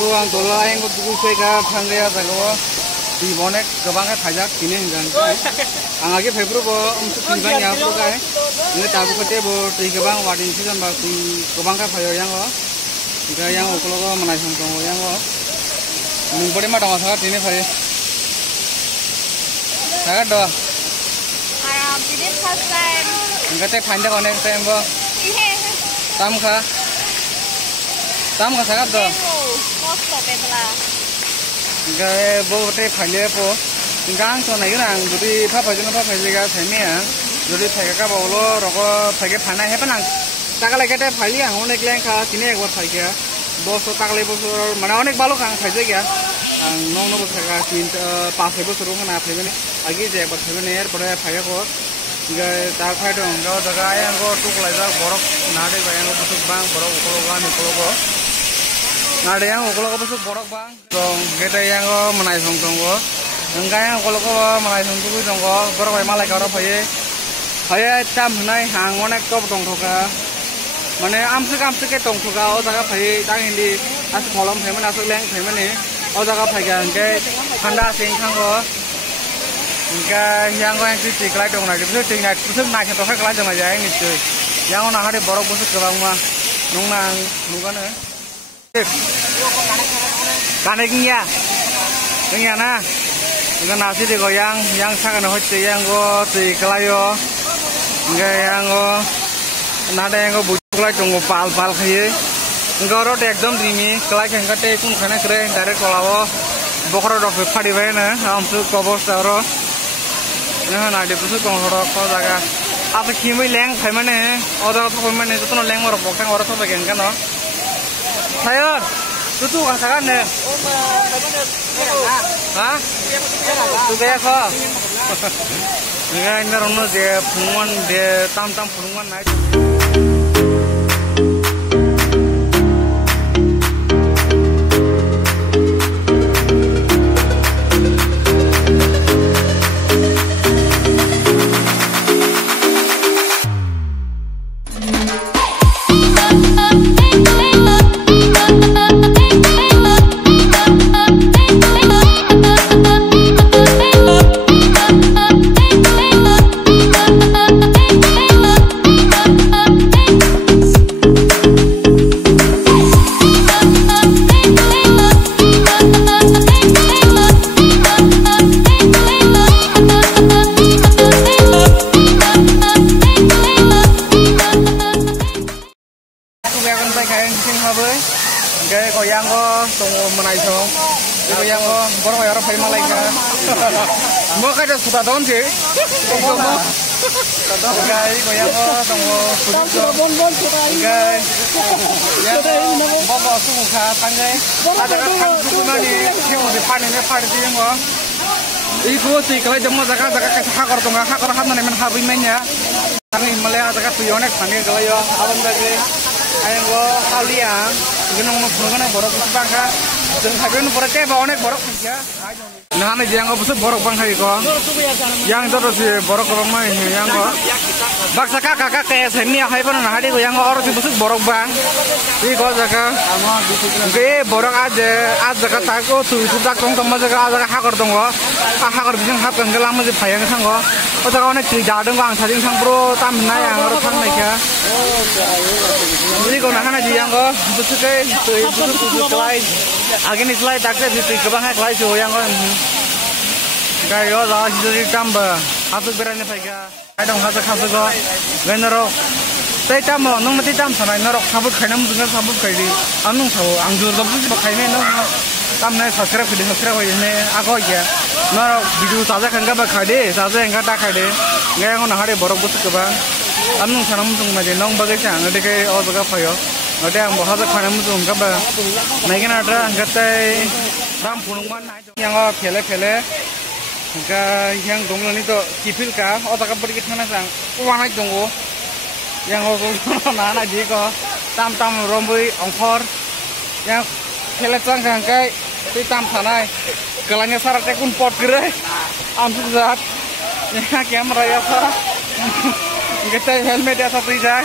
Aku ang tola yang kudu seka pangrea jago di bonek kebangan pajak kini enggak. Ang lagi Februari bo tiba ya pro kai. Ini tabu kete bo di kebang wadin sih kan di kebangan payo yang lo. Jika yang okolo menai songkong yang lo. Minggu ini mah dong sangat ini payo. Sangat doa. Ini first time. Enggak teh panjang onek teh bo. Tam kah? Tam kah sangat doa. Enggak bo teh panjang po. Enggak so naik nang. Jadi apa juga semia. Jadi saya kah bolo rokok pakai panai apa nang. Tak lagi teh panjang onek leng kah kini ekor pakai. Bos tak lagi bos mana onek balok kang pakai ya. Nong bos kah kini pas bos suruh kan apa ini. Lagi je bos ini pada pakai kok. Enggak tak pakai dong. Enggak jaga yang kok tuh lagi borok nade bayang kok bos bang borok ukolo kok. Nade yang ukolo bos borok bang. Dong kita yang kok menai songkong kok. Enggak yang ukolo kok menai songkong itu dong kok. Borok bayang malai karo pakai. Pakai tam menai hang onek top dong toka. Mana amsuk ke dong toka. Oh jaga pakai tang ini asal kolom pakai asal leng pakai ni. Oh jaga pakai enggak handa singkang kok. Enggak yang kau yang kritik lagi dong lagi. Betul tinggal betul naik ke toka lagi dong aja yang itu. Yang orang hari borok bos kebang mah. Nong bukan eh. Kaneknya, ini na, ini nasi digoyang, yang sangat hot yang go di kelayo, enggak yang go, nada yang go bujuk lagi tunggu pal kaya, enggak orang ekdom dini, kelak yang kate pun karena keren dari kolawo, bokor dok padi bayar na, amsu kobos taro, nah nade pusuk kongsorok kau jaga, apa kimi leng, mana, orang apa mana itu tuh leng orang bokang orang tuh bagian kan no. Sayur, tutu kasakan deh. Hah? Tuh kayak kok. Enggak ini orang dia punguan dia tam punguan naik. Cái có yang có tung menai song, cái yang có borok orang pakai Malaysia. Mau kada suka don sih, itu mau. Cái có yang có tung cái yang bawa suku kah panjang, ada kan suku mana yang mau dipanen sih yang có. Iku sih kalau jemu jaga kasih hak orang mana men habis mainnya. Kami Malaya jaga tujuanek panen kalau yo awam lagi. Ayang go kalian, gunung borok bangka, dan habis borok cewek onek borok ya. Nah ane yang go busuk borok bangka iko, yang terus borok rumah ini yang go. Baksa kakak kayak seni apa pun nah hari go yang go orang busuk borok bang, iko jaga. Ge borok aja kata go tuh tak tong jaga hakor tong go, hakor bising hakenggelam aja bayang sang go. Oh jaga onek di jadeng bang, sajing sang pro tam naya orang sang mereka. Jadi kau nak aja yang kau busuk kelai, agen kelai tak ada di kebangnya kelai tu yang kau, kaya lah jadi tambah, hasuk berani pakai, kadang hasuk kau, generok, tapi tambah, nong mati tambah sana, generok sabuk kaya namun dengan sabuk kaya, anong tahu, anggur tu pun pakai ni, nong tambah subscribe ini, aku aja, generok video saja kan kau pakai, saja yang kau tak pakai, gaya kau nak ada borok busuk kebang. Anung sana mutung aja, nong bagai cang, ada kayak orang bagai payo, ada yang bawa hasa kana mutung, kaba, naikin ada, kata ram punungan naik, yang pele, ka yang dongeng itu kipil ka, orang kaba pergi sana sang, uang naik donggo, yang orang nana jiko, tam rombui ongkor, yang pele cang kangkai, di tam sana, kelanya syarat ekun pot gerai, amsuk zat, yang kamera ya sa. Kita helmet ya satu aja.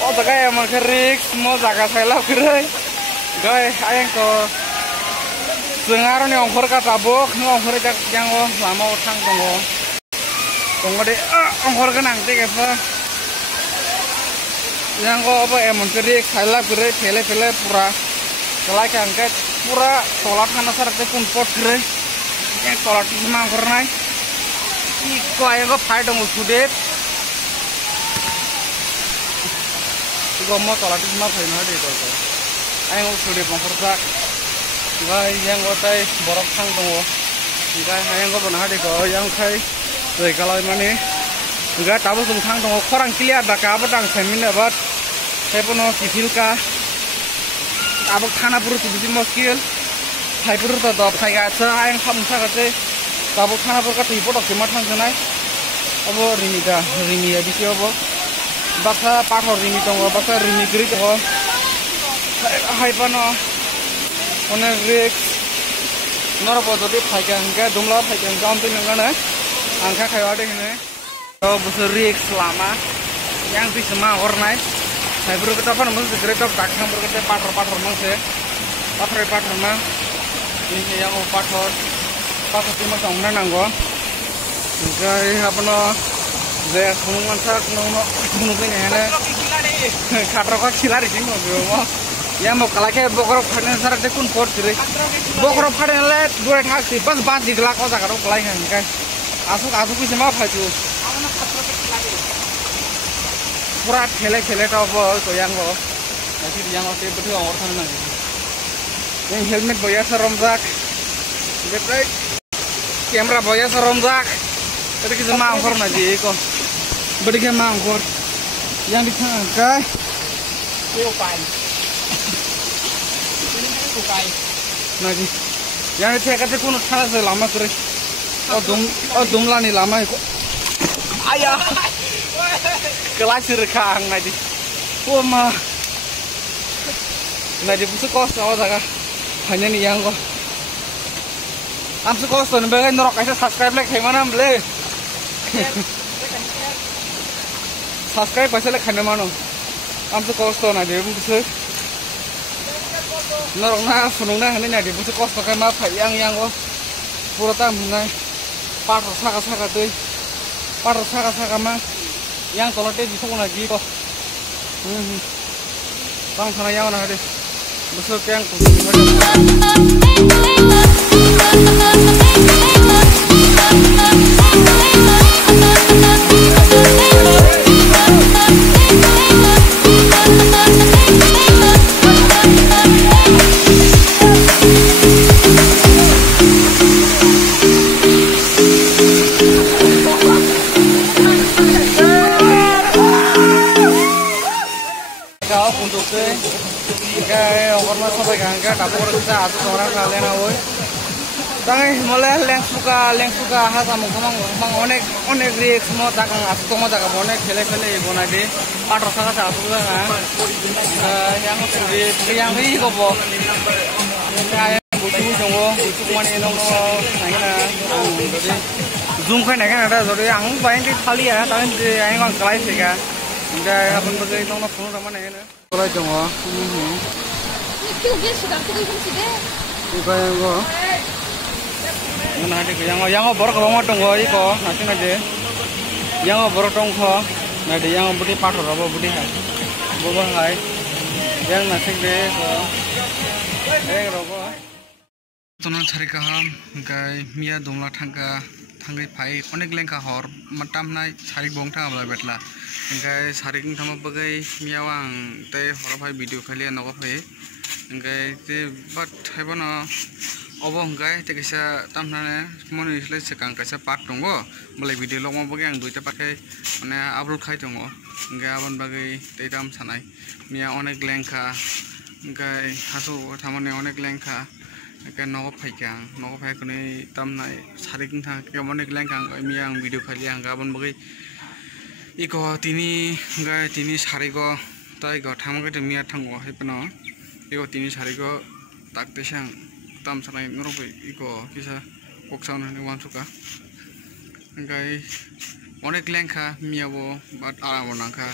Oh, tak kayak mau kerik, mau jaga saya lah kerai. Guys, ayang ko sengar ni ongkor ka tabok, ongkor jak jango lama utang tongo. Tongo de ongkor ka nang te kepa. Yang ko apa emon kiri kaila kiri pele pura. Kelai angkat pura solat kana sarate pun pot kiri. Yang solat semang kornai. Iko ayang ko pai tongo sudet. Iko mo solat semang pai nade ko. Ayang sudet ongkor jak. Guys, yang kotai borok tang tongo. Guys, ayang ko benar deh ko yang kai. Kalau mana? Enggak tahu tentang tongo korang clear dah apa tang semin dapat. Saya pun mau kifil ka. Abang thana puru tu bisi muskil. Saya puru tu dap saya kata ayang ham saya kata. Abang thana puru kata ibu dok cuma thang senai. Abo rimi ya bisi abo. Basa pathor rimi tongo, basa rimi kiri tongo. Hai pano. Onek risk. Nora poto di saya angka dumla saya angka om tu nengkana. Angka kayak ada ini. Oh besar risk lama. Yang bisa mah ornai. Saya baru kita apa namanya segera tak baru kita pator mangse. Pator mah. Ini yang pator timah songna nanggo. Juga apa no. Saya kumpulan sak nono kumpulan ini. Katrok kilari sih mau. Ya mau kalau kayak bokorok panen sarak dekun pot sih. Bokorok panen let dua taksi pas di gelak kau tak kerok lain kan. Asuk bisa mau baju. Pura khele tau bo to yang go. Nanti yang oke betul orang sana nang. Yang helmet boya seromzak. Betul. Kamera boya seromzak. Tadi kita mau angkor naji ko. Beri kita mau angkor. Yang di sana kai. Naji. Yang di cek pun sana selama kiri. Oh dumla ni lama itu. Ayah. Kelas rekang naji. Oh mah. Naji busu kos awak tak? Hanya ni yang ko. Amsu kos tu nampak norok aja subscribe like mana boleh. Subscribe pasal like mana mana. Amsu kos tu naji busu. Norok na funung na ni naji busu kos tu kan mah yang ko. Pura tam nai. Pator saka tu. Pator saka mah. Yang kalau teh bisa lagi kok. Bang sana yang mana deh. Besok yang untuk kayak orang masuk ke angka, tapi orang kita atur orang kalian awal. Tapi mulai leng suka hal sama mang onek riak semua tak atur semua tak onek kele ibu nadi pator sangat atur lah yang ini kok boh yang butuh jonggo butuh mana nong jadi zoom kan ada jadi yang banyak di thali ya tapi yang orang kelai sih kan. Enggak, apa bagai nong phone sama nih na. Kalau jonggo. Iba yang go. Mana ada yang borok banget tonggo iko nasi aja. Yang borok tonggo, nade yang budi pator apa budi hai. Bobo hai. Yang nasi deh ko. Robo. Tonan cari kaham, enggak mia domla tanggai pai, onek lengkah hor, matam nai cari bong tang abla betla. Enggak saring sama bagai miawang teh horap video kalian noko pai enggak te bat hebana obo enggak te kisa tamnane moni isle sekang kisa pat tongo mulai video lo bagai yang duita pakai mane upload khai tongo enggak aban bagai te tam sanai mia onek lengka enggak hasu tamane onek lengka enggak noko pai kuni tamnai saring tang ke onek lengka mia yang video kalian enggak aban bagai iko tini sari ko tai ko thamga te mia thango hepno iko tini sari ko takte sang tam sanai nurupe iko kisa koksauna ni wansuka ngai onek lengkha miabo bat ara bonangka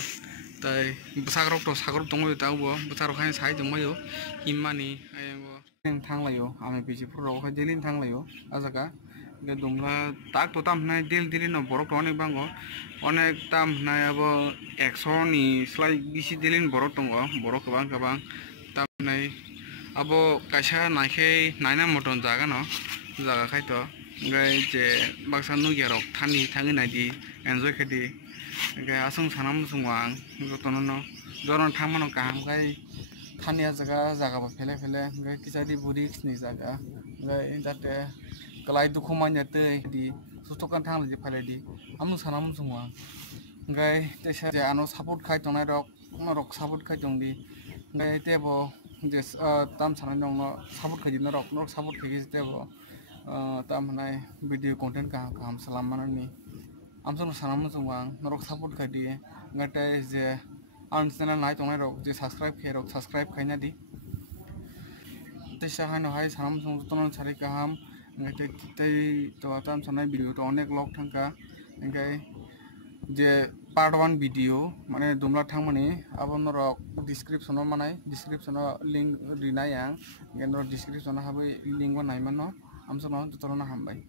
tai besarok to sagrok tongo ta bo besarok hai sai jongma yo himmani ayango thanglayo ame biji pro ha delin thanglayo ajaga ge dumla tak to tam nai del no borok onek bango onek tam nai abo 100 ni slai bisi delin borok tongo borok kabang tam nai abo kaisa naikhe naina moton jaga no jaga khai to ngai je baksa nugi rok thani thangi nai di enjoy khedi ngai asung sanam sungwang jotono no joron thangmano kaham kai thania jaga ba phele ngai kisadi buri ni jaga ngai jate kalai dukhu manya te di sustokan thangla je phale di amu sanam sungwang ngai tesa je ano support khai tonai rok support khai tong di ngai tebo je tam sanai dong no support khai no rok support khai tebo tam nai video content kaham salamani amsong sanam sungwang norok support khai di ngate je ang channel nai tongnai rok je subscribe khaina di tesa hano hai sanam sung tonon sari kaham ngate tei to tam sanai video to onek log thangka ngai je part 1 video mane dumla thangmani abon rok description manai description link rinai ang ngendro description habai link banai mano amsong no torona hambai।